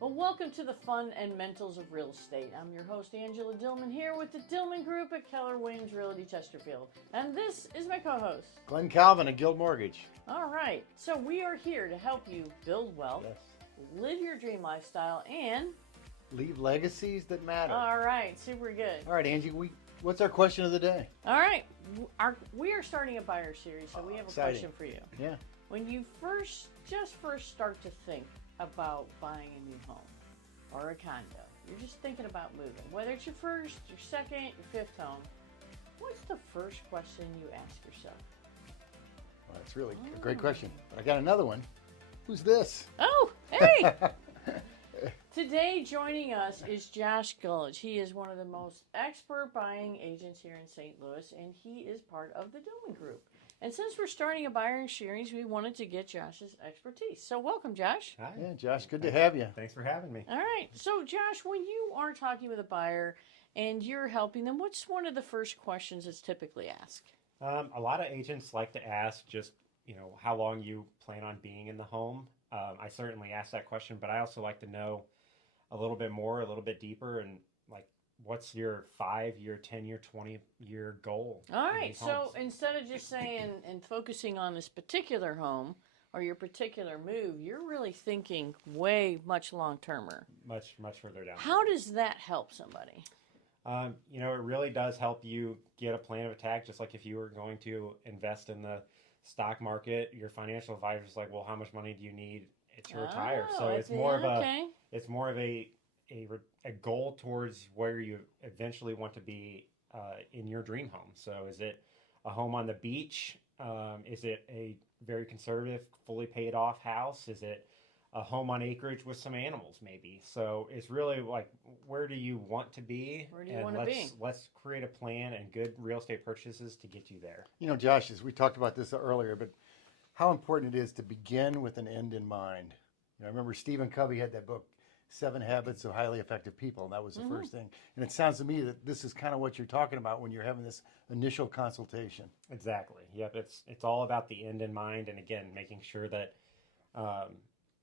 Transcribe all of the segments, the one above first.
Well, welcome to the fun and mentals of real estate. I'm your host, Angela Dillmon, here with the Dillmon Group at Keller Realty Chesterfield. And this is my co-host, Glen Calvin at Guild Mortgage. All right, so we are here to help you build wealth, Yes. live your dream lifestyle, and... Leave legacies that matter. All right, super good. All right, Angie, what's our question of the day? All right, we are starting a buyer series, so we have a exciting. question for you. Yeah. When you first start to think about buying a new home or a condo, you're just thinking about moving, whether it's your first, your second, your fifth home, what's the first question you ask yourself? Well, that's really a great question. But I got another one. Who's this? Oh, hey! Today joining us is Josh Gulledge. He is one of the most expert buying agents here in St. Louis, and he is part of the Dillmon Group. And since we're starting a buyer series, we wanted to get Josh's expertise. So welcome, Josh. Hi. Yeah, Josh, good to have you. Thanks for having me. All right. So, Josh, when you are talking with a buyer and you're helping them, what's one of the first questions that's typically asked? A lot of agents like to ask just, how long you plan on being in the home. I certainly ask that question, but I also like to know a little bit more, a little bit deeper, and what's your 5-year, 10-year, 20-year goal? All right. So instead of just saying and focusing on this particular home or your particular move, you're really thinking way much long-termer. Much further down. How does that help somebody? It really does help you get a plan of attack, just like if you were going to invest in the stock market. Your financial advisor's like, well, how much money do you need to retire? So it's more of a goal towards where you eventually want to be in your dream home. So is it a home on the beach? Is it a very conservative, fully paid off house? Is it a home on acreage with some animals maybe? So it's really like, where do you want to be? Where do you want to be? Let's create a plan and good real estate purchases to get you there. Josh, as we talked about this earlier, but how important it is to begin with an end in mind. I remember Stephen Covey had that book, 7 Habits of Highly Effective People, and that was the first thing. And it sounds to me that this is kind of what you're talking about when you're having this initial consultation. Exactly. Yep. It's all about the end in mind, and again, making sure that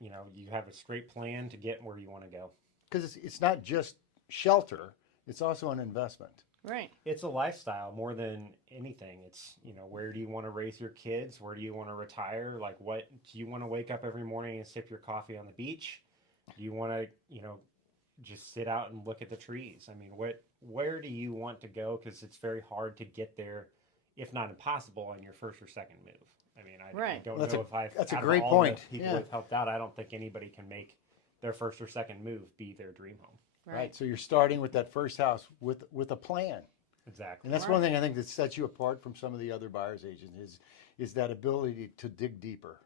you have a straight plan to get where you want to go. Because it's not just shelter; it's also an investment. Right. It's a lifestyle more than anything. It's, where do you want to raise your kids? Where do you want to retire? Like, what do you want to wake up every morning and sip your coffee on the beach? Do you want to, just sit out and look at the trees? I mean, where do you want to go? Because it's very hard to get there, if not impossible, on your first or second move. I mean, I don't know if that's a out of great all point. the people who've helped out, I don't think anybody can make their first or second move be their dream home. Right. So you're starting with that first house with a plan. Exactly. And that's one thing I think that sets you apart from some of the other buyer's agents is that ability to dig deeper.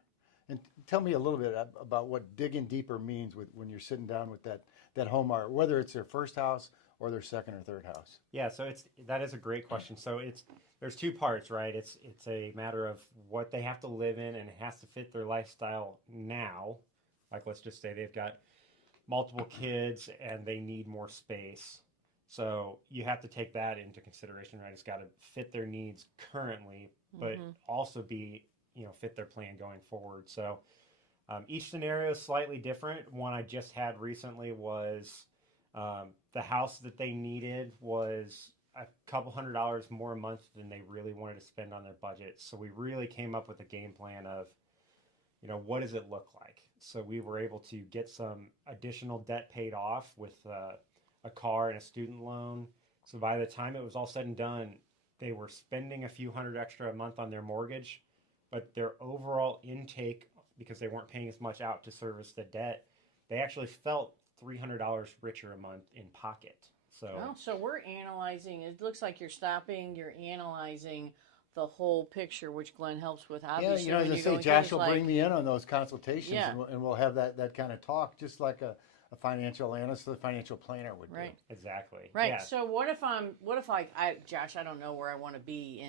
And tell me a little bit about what digging deeper means when you're sitting down with that home buyer, whether it's their first house or their second or third house. Yeah, so that is a great question. So there's 2 parts, right? It's a matter of what they have to live in, and it has to fit their lifestyle now. Like, let's just say they've got multiple kids and they need more space. So you have to take that into consideration, right? It's got to fit their needs currently, but also be, fit their plan going forward. So each scenario is slightly different. One I just had recently was the house that they needed was a couple $100 more a month than they really wanted to spend on their budget. So we really came up with a game plan of, what does it look like? So we were able to get some additional debt paid off with a car and a student loan. So by the time it was all said and done, they were spending a few hundred extra a month on their mortgage, but their overall intake, because they weren't paying as much out to service the debt, they actually felt $300 richer a month in pocket. So we're analyzing. It looks like you're analyzing the whole picture, which Glen helps with. Obviously, as I say, Josh will bring me in on those consultations, and we'll have that kind of talk, just like a financial analyst, a financial planner would do. Right. Exactly. Right. Yeah. So Josh, I don't know where I want to be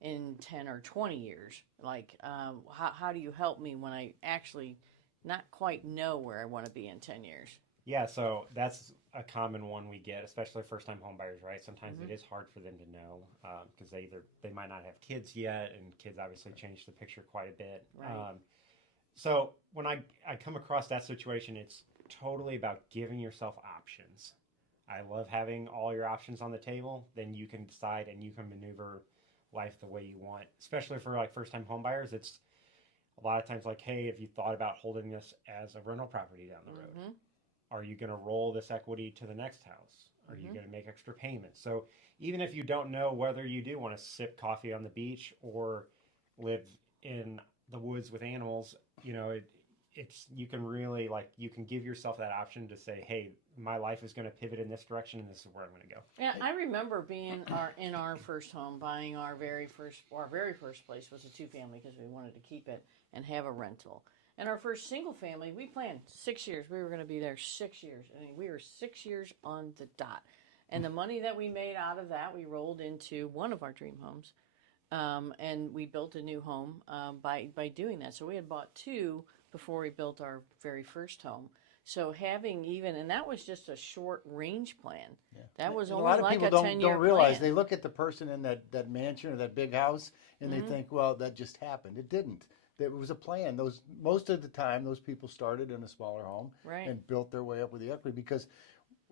in 10 or 20 years. Like, how do you help me when I actually not quite know where I want to be in 10 years? Yeah, so that's a common one we get, especially first-time home buyers, right? Sometimes it is hard for them to know because they might not have kids yet, and kids obviously change the picture quite a bit. Right. So when I come across that situation, totally about giving yourself options. I love having all your options on the table. Then you can decide and you can maneuver life the way you want. Especially for like first-time home buyers, it's a lot of times like, hey, if you thought about holding this as a rental property down the road, are you going to roll this equity to the next house? Are you going to make extra payments? So even if you don't know whether you do want to sip coffee on the beach or live in the woods with animals, you know, it's you can really you can give yourself that option to say, hey, my life is going to pivot in this direction and this is where I'm going to go. Yeah, I remember being in our first home, buying our very first place was a 2-family because we wanted to keep it and have a rental. And our first single family, we planned 6 years. We were going to be there 6 years. I mean, we were 6 years on the dot. And the money that we made out of that, we rolled into one of our dream homes. And we built a new home by doing that. So we had bought 2 before we built our very first home. So having and that was just a short range plan. Yeah. That was only like a 10-year plan. A lot of people don't realize. They look at the person in that mansion or that big house and they think, well, that just happened. It didn't. It was a plan. Most of the time, those people started in a smaller home and built their way up with the equity because,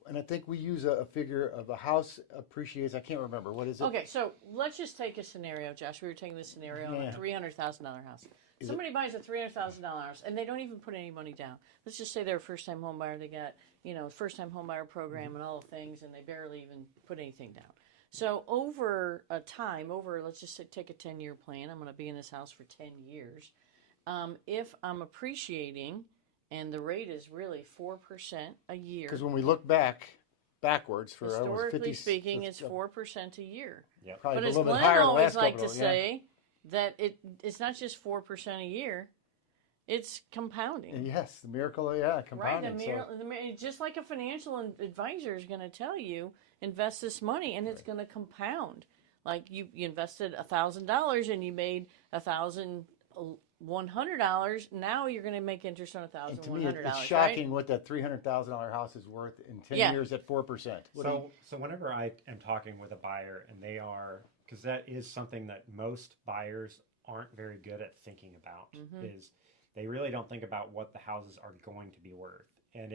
and I think we use a figure of a house appreciates. I can't remember. What is it? Okay, so let's just take a scenario, Josh. We were taking this scenario on a $300,000 house. Somebody buys a $300,000 house and they don't even put any money down. Let's just say they're a first-time home buyer. They got, first-time home buyer program and all the things, and they barely even put anything down. So over a time, let's just take a 10-year plan. I'm going to be in this house for 10 years. If I'm appreciating, and the rate is really 4% a year. Because when we look backwards for historically speaking, it's 4% a year. Yeah, but as Glen always like to say, that it's not just 4% a year. It's compounding. And yes, the miracle, compounding. Right, just like a financial advisor is going to tell you, invest this money and it's going to compound. Like you invested $1,000 and you made $1,100. Now you're going to make interest on $1,100. To me, it's shocking what that $300,000 house is worth in 10 years at 4%. So whenever I am talking with a buyer and they are, because that is something that most buyers aren't very good at thinking about, is they really don't think about what the houses are going to be worth. And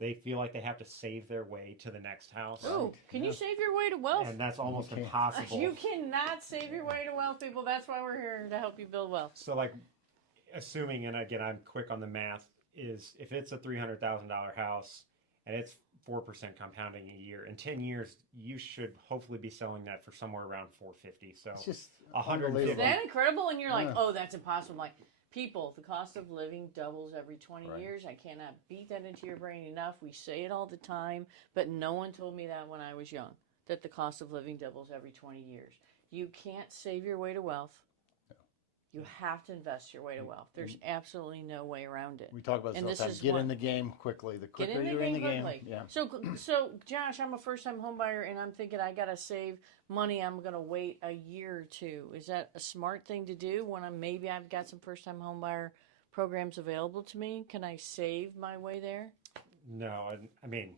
they feel like they have to save their way to the next house. Oh, can you save your way to wealth? And that's almost impossible. You cannot save your way to wealth, people. That's why we're here, to help you build wealth. So assuming, and again, I'm quick on the math, is if it's a $300,000 house and it's 4% compounding a year, in 10 years, you should hopefully be selling that for somewhere around $450. So it's just 150. Is that incredible? And you're like, oh, that's impossible. Like, people, the cost of living doubles every 20 years. I cannot beat that into your brain enough. We say it all the time, but no one told me that when I was young, that the cost of living doubles every 20 years. You can't save your way to wealth. You have to invest your way to wealth. There's absolutely no way around it. We talk about this all the time. Get in the game quickly. The quicker you're in the game. Yeah. So Josh, I'm a first-time home buyer, and I'm thinking I got to save money. I'm going to wait a year or 2. Is that a smart thing to do when I've got some first-time home buyer programs available to me? Can I save my way there? No, I mean,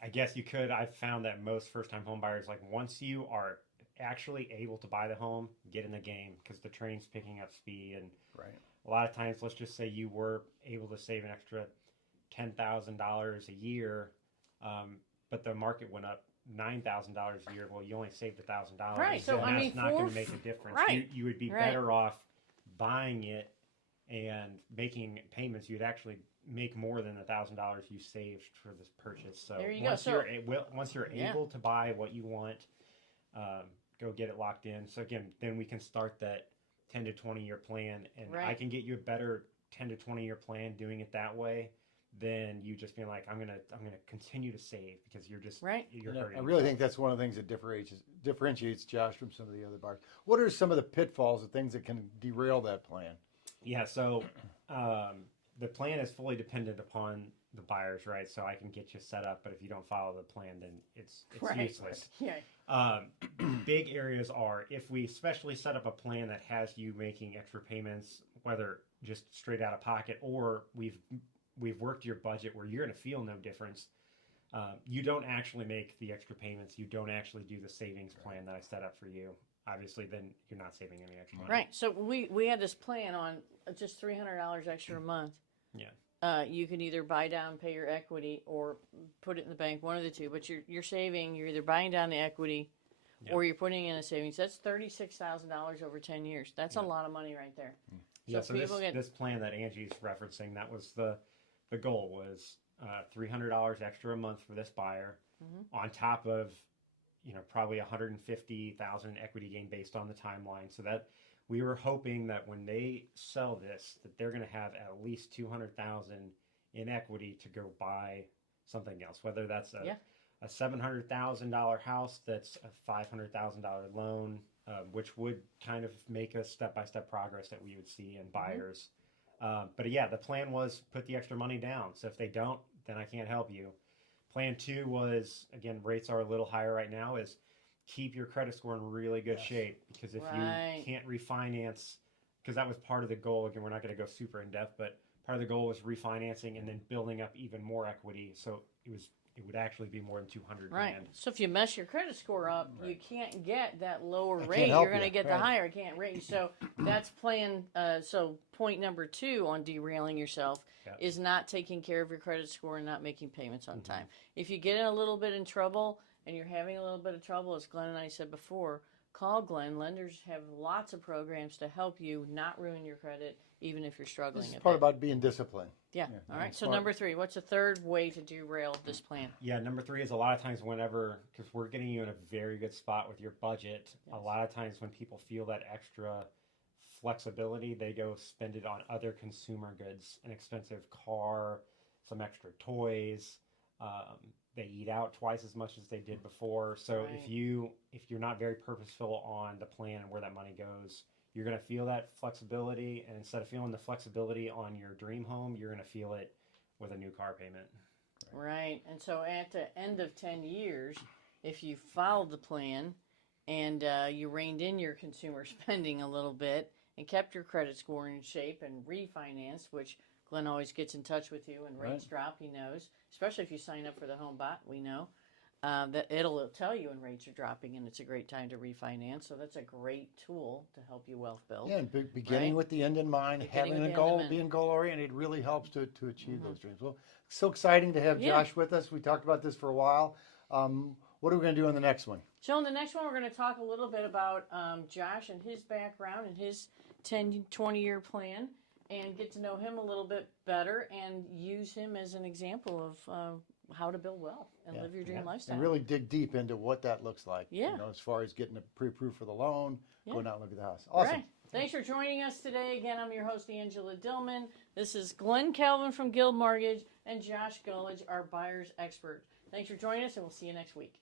I guess you could. I've found that most first-time home buyers, once you are actually able to buy the home, get in the game, because the train's picking up speed. And a lot of times, let's just say you were able to save an extra $10,000 a year, but the market went up $9,000 a year. Well, you only saved $1,000. Right. So that's not going to make a difference. Right. You would be better off buying it and making payments. You'd actually make more than $1,000 you saved for this purchase. So there you go. Once you're able to buy what you want, go get it locked in. So again, then we can start that 10 to 20 year plan, and I can get you a better 10 to 20 year plan doing it that way than you just being like, I'm gonna continue to save, because you're just you're hurting. I really think that's one of the things that differentiates Josh from some of the other buyers. What are some of the pitfalls, the things that can derail that plan? Yeah, so the plan is fully dependent upon the buyers, right? So I can get you set up, but if you don't follow the plan, then it's useless. Yeah. Big areas are, if we especially set up a plan that has you making extra payments, whether just straight out of pocket or we've worked your budget where you're going to feel no difference. You don't actually make the extra payments. You don't actually do the savings plan that I set up for you. Obviously, then you're not saving any extra money. Right. So we had this plan on just $300 extra a month. Yeah. you can either buy down, pay your equity, or put it in the bank, one of the two. But you're saving. You're either buying down the equity, or you're putting in a savings. That's $36,000 over 10 years. That's a lot of money right there. Yeah, so this plan that Angie's referencing, that was the goal was $300 extra a month for this buyer, on top of probably $150,000 equity gain based on the timeline. So that we were hoping that when they sell this, that they're going to have at least $200,000 in equity to go buy something else, whether that's a $700,000 house that's a $500,000 loan, which would kind of make a step-by-step progress that we would see in buyers. But yeah, the plan was put the extra money down. So if they don't, then I can't help you. Plan 2 was, again, rates are a little higher right now, is keep your credit score in really good shape. Because if you can't refinance, because that was part of the goal. Again, we're not going to go super in depth, but part of the goal was refinancing and then building up even more equity. So it would actually be more than $200,000. Right. So if you mess your credit score up, you can't get that lower rate. You're going to get the higher. I can't rate you. So that's plan. So point number 2 on derailing yourself is not taking care of your credit score and not making payments on time. If you get in a little bit in trouble and you're having a little bit of trouble, as Glenn and I said before, call Glen. Lenders have lots of programs to help you not ruin your credit, even if you're struggling. This is part about being disciplined. Yeah. All right. So number 3, what's the third way to derail this plan? Yeah, number 3 is a lot of times because we're getting you in a very good spot with your budget, a lot of times when people feel that extra flexibility, they go spend it on other consumer goods, an expensive car, some extra toys. They eat out twice as much as they did before. So if you're not very purposeful on the plan and where that money goes, you're going to feel that flexibility. And instead of feeling the flexibility on your dream home, you're going to feel it with a new car payment. Right. And so at the end of 10 years, if you followed the plan and you reined in your consumer spending a little bit and kept your credit score in shape and refinanced, which Glenn always gets in touch with you when rates drop, he knows, especially if you sign up for the home bot, we know. That it'll tell you when rates are dropping, and it's a great time to refinance. So that's a great tool to help you wealth build. Yeah, and beginning with the end in mind, having a goal, being goal-oriented really helps to achieve those dreams. Well, so exciting to have Josh with us. We talked about this for a while. What are we going to do in the next one? So in the next one, we're going to talk a little bit about Josh and his background and his 10, 20-year plan, and get to know him a little bit better and use him as an example of how to build wealth and live your dream lifestyle. And really dig deep into what that looks like. Yeah. As far as getting a pre-approved for the loan, going out and look at the house. Awesome. Right. Thanks for joining us today. Again, I'm your host, Angela Dillmon. This is Glen Calvin from Guild Mortgage and Josh Gulledge, our buyer's expert. Thanks for joining us, and we'll see you next week.